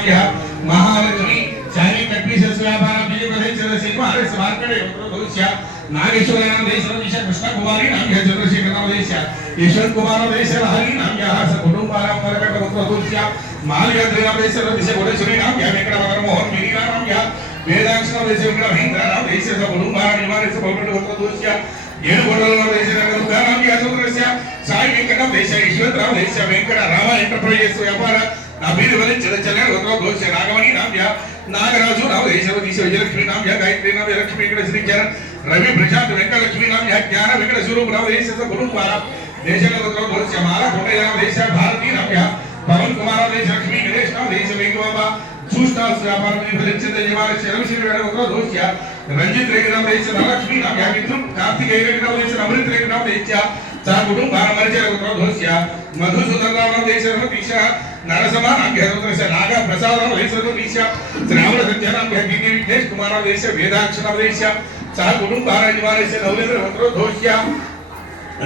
नमः महालक्ष्मी चारी कट्पीसेस व्यापार बीज प्रदेश सिंहारे समार्पणे भविष्य नागेश्वर नाम देश विश कृष्ण कुमारी नाम यह चंद्रशेखर नाम देश ईश्वर कुमार देश हरि नाम यह कुटुंबाराम परकट पुत्र भविष्य मालयाद्रि नाम देश दिशा कोटेश्वरी नाम यह वेंकट मदन मोहन मीरा नाम यह वेदांश नाम देश वेंकट महेंद्र नाम देश कुटुंबाराम निवास परकट पुत्र भविष्य येनु कोटल नाम देश नाम यह चंद्रस्य साई वेंकट नाम देश ईश्वर नाम देश वेंकट राम एंटरप्राइजेस व्यापार अभिन वले चल गोत्र भविष्य नागमणि नाम यह नागराजु नाम देश दिश विजयलक्ष्मी नाम यह गायत्री नाम यह लक्ष्मी वेंकट श्री चरण रवि प्रशांत वेंकट लक्ष्मी नाम यह ज्ञान वेंकट स्वरूप नाम देश गुरुकुमार देश गोत्र भविष्य माला कोटे नाम देश भारती नाम यह पवन कुमार देश लक्ष्मी गणेश नाम देश वेंकट बाबा सुस्टाल व्यापार में फलित जयमाल शरण श्री वेंकट गोत्र भविष्य रंजित रेख नाम देश धनलक्ष्मी नाम यह मित्र कार्तिकेय रेख नाम देश अमृत रेख नाम देश चा कुटुंबार मरिचय गोत्र भविष्य मधुसूदन नाम देश दिश नरसमा नाम यह गोत्र नाग प्रसाद नाम देश दिश श्रावण सत्य नाम यह गिनी विघ्नेश कुमार नाम देश वेदांश नाम देश चा कुटुंबार निवास नवलेंद्र गोत्र भविष्य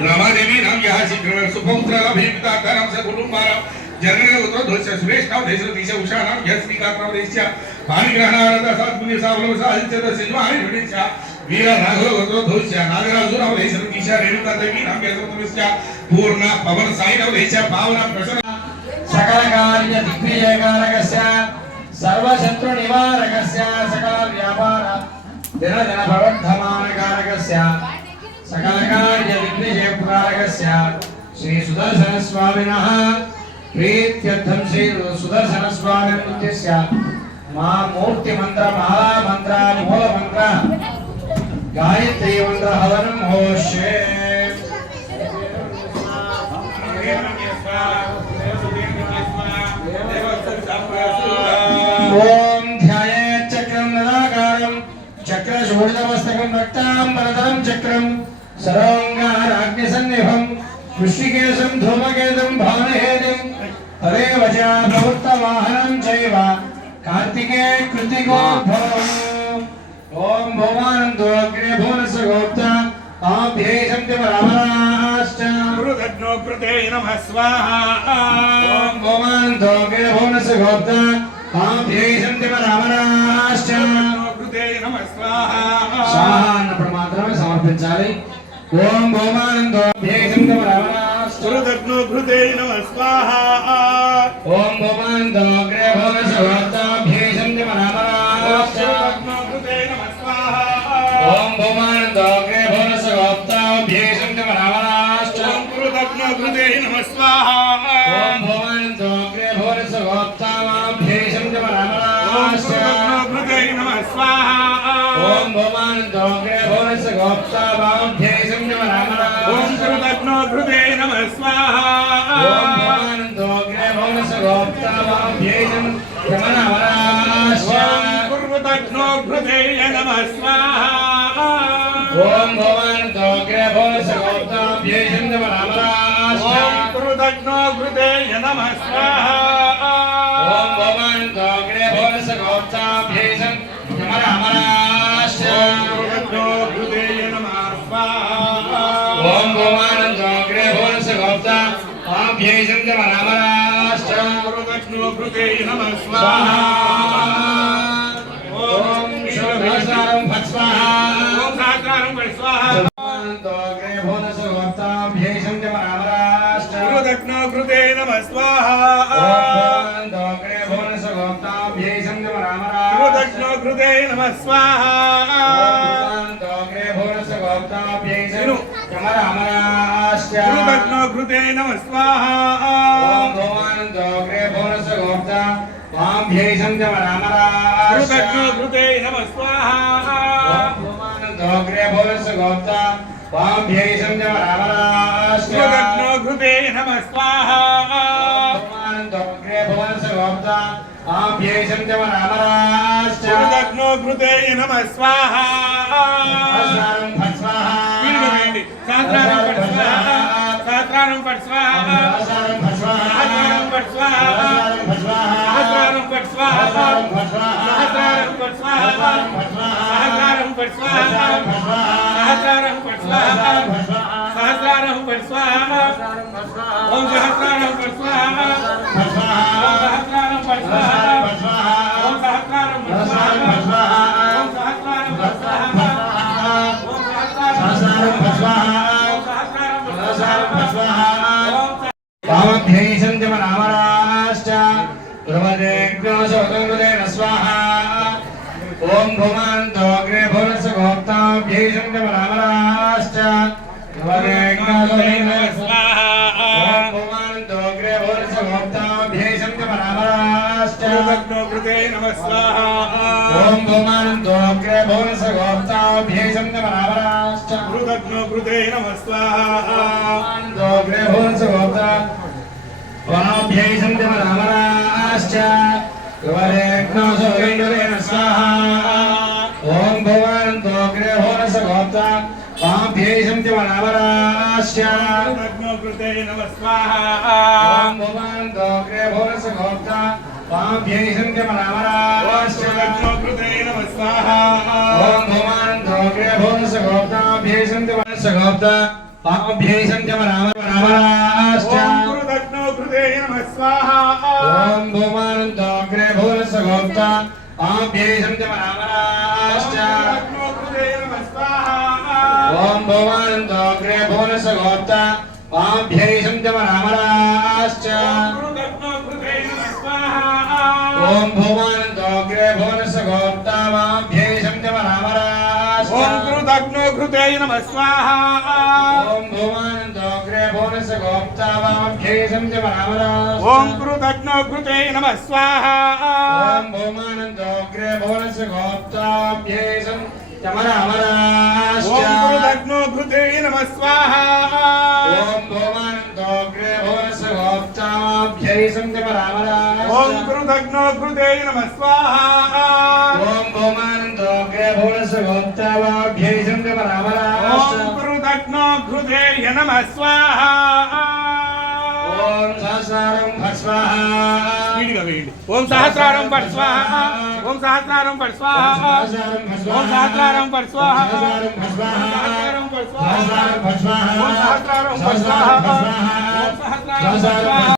रमादेवी नाम यह सुपौत्र अभियुक्ता नाम से कुटुंबार जननी गोत्र भविष्य सुरेश नाम देश दिश उषा नाम यह श्रीकांत नाम देश पाणिग्रहणारद सात्पुण्य सावलव साहित्य सिंहारी विडिश वीर राघव गोत्र भविष्य नागराजु नाम देश दिश रेणुका देवी नाम यह गोत्र भविष्य पूर्ण पवन साई नाम देश पावन प्रसन्न सकल कार्य दिग्विजयकारकस्य सर्व शत्रु निवारकस्य सकल व्यापार दिन दिन प्रवर्धमानकारकस्य सकल कार्य दिग्विजयकारकस्य श्री सुदर्शन स्वामिनः प्रीत्यर्थं श्री सुदर्शन स्वामिनस्य मा मूर्ति मंत्र माला मंत्र मूल मंत्र गायत्री मंत्र हवनं होष्ये ओम ध्यायेत् चक्रं नलाकारं चक्रशूलितमस्तकं रक्ताम्बरधरं चक्रं सर्वाङ्गाराग्निसन्निभं वृश्चिकेशं धूमकेतुं भानुहेतिं हरेवचा प्रवृत्तवाहनं चैव कार्तिके कृतिकोद्भवम् ओम भवानन्दो अग्रे भुवनस्य गोप्ता आभ्येषं रामराश्च गुरुदग्नो कृते नमः स्वाहा ओम भवानन्दो अग्रे भुवनस्य गोप्ता आभ्येषं रामराश्च कृते नमः स्वाहा स्वाहा प्रमात्रమే సమర్పించాలి ఓం భవానందో అభ్యేషం రామరాశ్చ गुरुदग्नो कृते नमः स्वाहा ओम भवानन्दो अग्रे भुवनस्य गोप्ता अभ्येषं रामराश्च ओम भवानन्दो अग्रे भुवनस्य गोप्ता अभ्येषं रामराश्च गुरुदग्नो कृते नमः स्वाहा ओम भवानन्दो अग्रे भुवनस्य गोप्ता अभ्येषं रामराश्च कृते नमः स्वाहा ओम भवानन्दो अग्रे भुवनस्य गोप्ता अभ्येषं रामराश्च गुरुदग्नो कृते नमः स्वाहा ओम भवानन्दो अग्रे भुवनस्य गोप्ता अभ्येषं रामराश्च गुरुदग्नो कृते नमः स्वाहा ओम भवानन्दो अग्रे भुवनस्य गोप्ता अभ्येषं रामराश्च गुरुदग्नो कृते नमः स्वाहा ओम भवानन्दो अग्रे भुवनस्य गोप्ता अभ्येषं रामराश्च गुरुदग्नो कृते नमः स्वाहा ओम भवानन्दो अग्रे भुवनस्य गोप्ता अभ्येषं रामराश्च गुरुदग्नो कृते नमः स्वाहा स्वाहा ओम सहस्रारं फट् स्वाहा ओम सहस्रारं फट् स्वाहा भवानन्दो अग्रे भुवनस्य गोप्ता अभ्येषं रामराश्च गुरुदग्नो कृते नमः स्वाहा भवानन्दो अग्रे भुवनस्य गोप्ता अभ्येषं रामराश्च गुरुदग्नो कृते नमः स्वाहा भवानन्दो अग्रे भुवनस्य गोप्ता अभ्येषं रामराश्च गुरुदग्नो कृते नमः स्वाहा भवानन्दो अग्रे भुवनस्य गोप्ता अभ्येषं रामराश्च गुरुदग्नो कृते नमः स्वाहा भवानन्दो अग्रे भुवनस्य गोप्ता अभ्येषं रामराश्च गुरुदग्नो कृते नमः स्वाहा भवानन्दो अग्रे भुवनस्य गोप्ता अभ्येषं रामराश्च गुरुदग्नो कृते नमः स्वाहा सहस्रारं फट् स्वाहा सहस्रारं फट् स्वाहा सहस्रारं फट् स्वाहा सहस्रारं फट् स्वाहा सहस्रारं फट् स्वाहा सहस्रारं फट् स्वाहा सहस्रारं फट् स्वाहा सहस्रारं फट् स्वाहा सहस्रारं फट् स्वाहा सहस्रारं फट् स्वाहा ओम सहस्रारं फट् स्वाहा सहस्रारं फट् स्वाहा पाभ्यैषन्त्यमनामराश्च ध्रुवदेग्नोषोदङ्गुलेन स्वाहा ॐ भुवन्तोऽग्रे भुवनस्य गोप्ताभ्यैषन्त्यमनामराश्च ध्रुवदेग्नोषोदङ्गुलेन स्वाहा ॐ भुवन्तोऽग्रे भुवनस्य गोप्ताभ्यैषन्त्यमनामराश्च कृते नमः स्वाहा ॐ भुवन्तोऽग्रे भुवनस्य गोप्ताभ्यैषन्त्यमनामराश्च कृते नमः स्वाहा भुवन्तोऽग्रे भुवनस्य गोप्ता वाभ्यैषन्त्यमनामराश्च ध्रुवदेग्नोषोदङ्गुलेन स्वाहा ॐ भुवन्तोऽग्रे भुवनस्य गोप्ता वाभ्यैषन्त्यमनामराश्च कृते नमः स्वाहा ॐ भुवन्तोऽग्रे भुवनस्य गोप्ता वाभ्यैषन्त्यमनामराश्च कृते नमः स्वाहा ॐ भुवन्तोऽग्रे भुवनस्य गोप्ता वाभ्यैषन्त्यमनामराश्च गोप्ता वाभ्यैषन्त्यमनामराश्च कृते नमः स्वाहा ॐ भुवन्तोऽग्रे भुवनस्य गोप्ता वाभ्यैषन्त्यमनामराश्च कृते नमः स्वाहा ॐ भुवन्तोऽग्रे भुवनस्य गोप्ता वाभ्यैषन्त्यमनामराश्च कृते नमः स्वाहा ॐ भुवन्तोऽग्रे भुवनस्य गोप्ता वाभ्यैषन्त्यमनामराश्च कृते नमः स्वाहा ॐ भुवन्तोऽग्रे भुवनस्य गोप्ता वाभ्यैषन्त्यमनामराश्च कृते नमः स्वाहा ॐ भुवन्तोऽग्रे भुवनस्य गोप्ता वाभ्यैषन्त्यमनामराश्च कृते नमः स्वाहा ॐ भुवन्तोऽग्रे भुवनस्य गोप्ता वाभ्यैषन्त्यमनामराश्च कृते नमः स्वाहा ॐ भुवन्तोऽग्रे भुवनस्य गोप्ता वाभ्यैषन्त्यमनामराश्च कृते नमः स्वाहा ॐ सहस्रारं फट् स्वाहा ओम सहस्रारं फट् स्वाहा ओम सहस्रारं फट् स्वाहा ओम सहस्रारं फट् स्वाहा सहस्रारं फट् स्वाहा ओम सहस्रारं फट् स्वाहा ओम सहस्रारं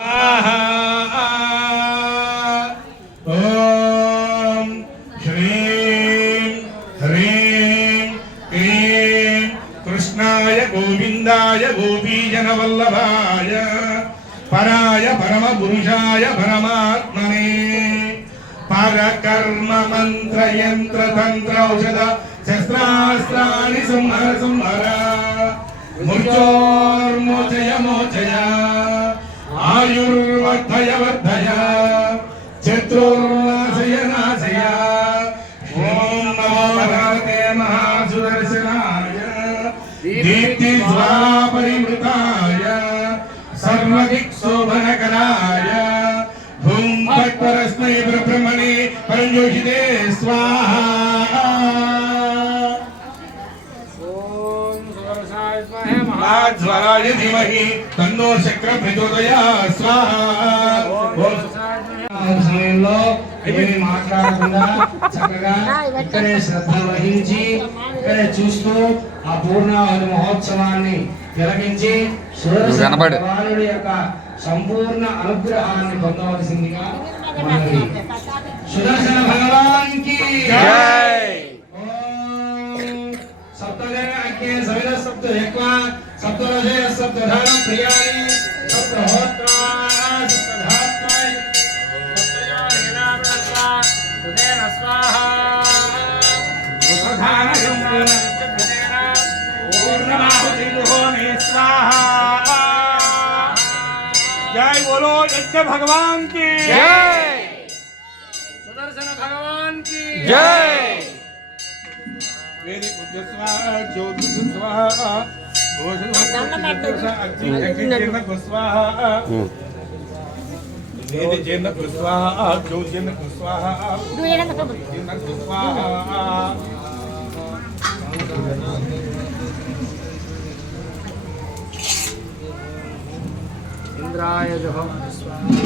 ओम श्रीं ह्रीं क्लीं कृष्णाय गोविन्दाय गोपीजनवल्लभाय पराय परमपुरुषाय परमात्मने परकर्म मंत्र यंत्र तंत्र औषध शस्त्रास्त्राणि संहर संहर मूर्छोर्मोचय मोचय आयुर्वर्धय वर्धय चतुर्नाशय नाशय ओम नमो भगवते महासुदर्शनाय दीप्तिज्वाला परिवृताय सर्वदिक्शोभनकराय हुं तत्परस्मै ब्रह्मणे परञ्जोषिते स्वाहा महाज्वराय धीमहि तन्नो शक्र प्रचोदयात् स्वाहा సమయంలో ఏమీ మాట్లాడకుండా చక్కగా ఇక్కడే శ్రద్ధ వహించి ఇక్కడే చూస్తూ ఆ పూర్ణావతి మహోత్సవాన్ని తిలకించి భగవానుడి యొక్క సంపూర్ణ అనుగ్రహాన్ని పొందవలసిందిగా మనవి. సుదర్శన భగవాన్ కి జై. ఓం సప్తదేవ అగ్నే సవిద సప్త యక్వ సప్తరజయ సప్తధాన ప్రియాని సప్తహోత్ర సప్తధాత్మై సప్తయోనినామస్వా సుదేన స్వాహా प्रधानयं पूर्णमाहुति होने स्वाहा जय बोलो यज्ञ भगवान की जय. सुदर्शन भगवान की जय. वेदिक पूज्य स्वाहा ज्योति स्वाहा भोजन स्वाहा वेद जेन स्वाहा ज्योति स्वाहा स्वाहा इंद्राय जुहोम स्वाहा